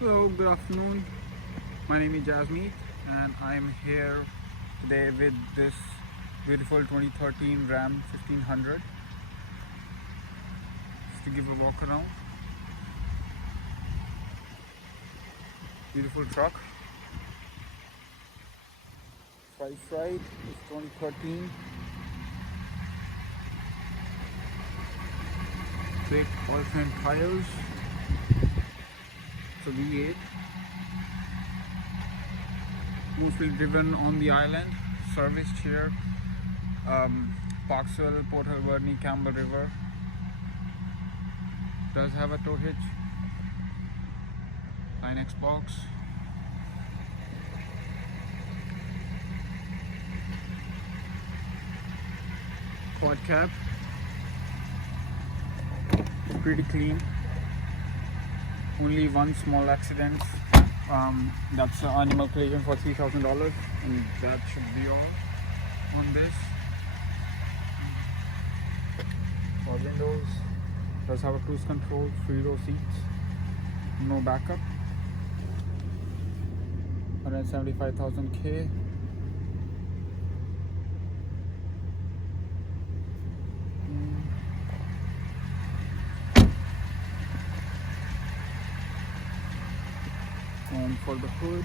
Hello, good afternoon. My name is Jasmeet and I'm here today with this beautiful 2013 Ram 1500. Just to give a walk around. Beautiful truck. Price right is 2013. Great all-terrain tires. So V8, mostly driven on the island, serviced here, Parksville, Port Alberni, Campbell River. Does have a tow hitch, Line X box. Quad cab, pretty clean. Only one small accident. That's an animal collision for $3,000, and that should be all on this. Power windows. Does have a cruise control, 3-row seats, no backup. 175,000 K. And for the hood,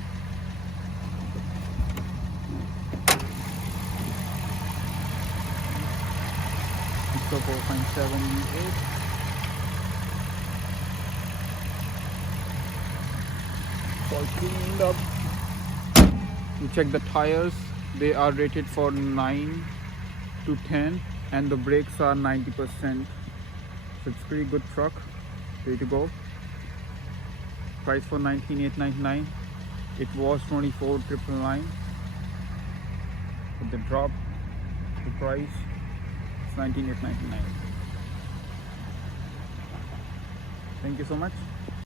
it's a 4.7 V8. It's all cleaned up. You check the tires, they are rated for 9 to 10 and the brakes are 90%. So it's a pretty good truck, ready to go. Price for $19,899. It was $24,999. With the drop, the price is $19,899. Thank you so much.